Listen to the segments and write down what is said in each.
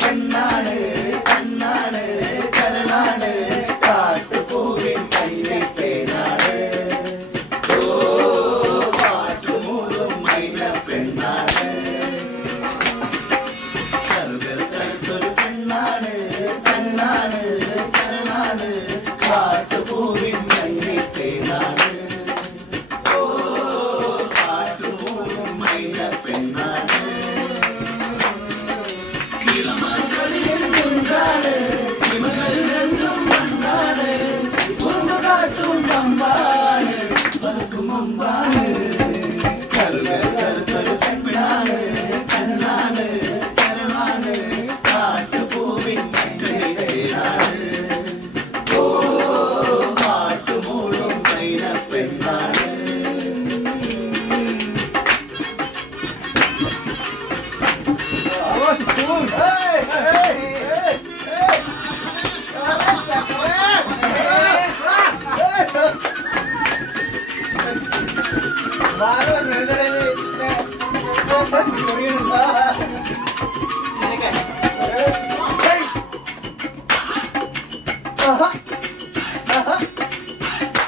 പെണ്ണാണ് കണ്ണാണ് കരളാണ് കാട്ടുപൂവിൻ കണ്ണിത്തേനാണ് പാട്ടുമൂളും മൈന പെണ്ണാണ് കറുകറുത്തൊരു പെണ്ണാണ് കണ്ണാണ് കരളാണ് കാട്ടുപൂവിൻ കണ്ണിത്തേനാണ് പാട്ടുമൂളും മൈന പെണ്ണാണ്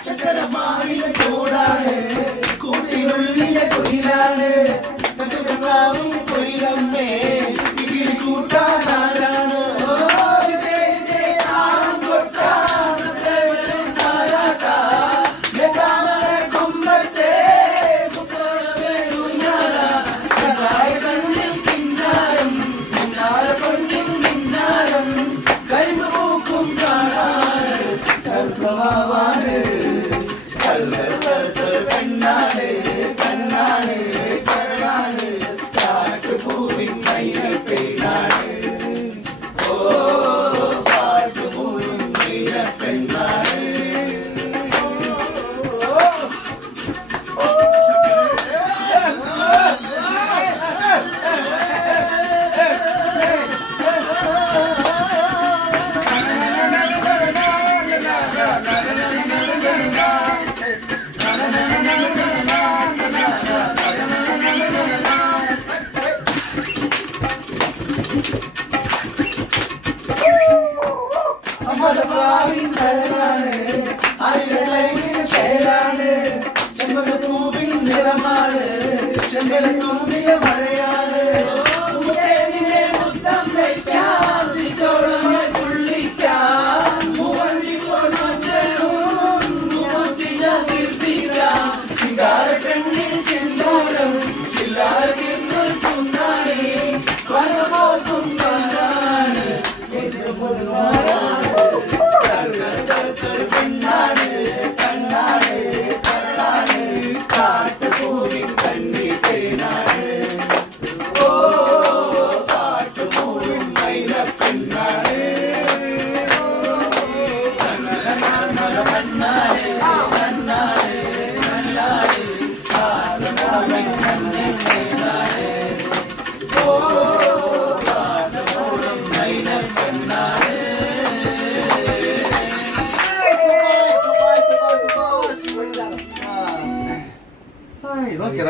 ചക്കരമാവിലെ ചൂടാണ് കൂട്ടിനുള്ളിലെ കുയിലാണ് കുയിലമ്മേ കിളി കൂട്ടാനാരാണ് പെണ്ണാണ് കണ്ണാണ് കരളാണ് കാട്ടുപൂവിൻ മൈനപ്പെണ്ണാണ് പാട്ടുപൂവിൻ മൈനപ്പെണ്ണാണ് ചെമ്പകപ്പൂവിൻ നിറമാണ് ചെമ്പലത്തൂവിയ മഴയാണ് മുത്തം വയ്ക്കാം തുള്ളിക്കാം ശിങ്കാര പെണ്ണിന് ചെന്തൂരം ചില്ലാര തീർന്നാണി പരപോക്കും പെണ്ണാണ് പെണ്ണാണ് കണ്ണാണ് കരളാണ് കാട്ടുപൂവിൻ കണ്ണിത്തേനാണ് പാട്ടുപൂവിൻ മൈന പെണ്ണാണ് കണ്ണാണ് കണ്ണാണ് കണ്ണാണ് കാട്ടുപൂവിൻ കണ്ണിത്തേനാണ് പാട്ടുപൂവിൻ മൈന പെണ്ണാണ്. ഇതൊക്കെ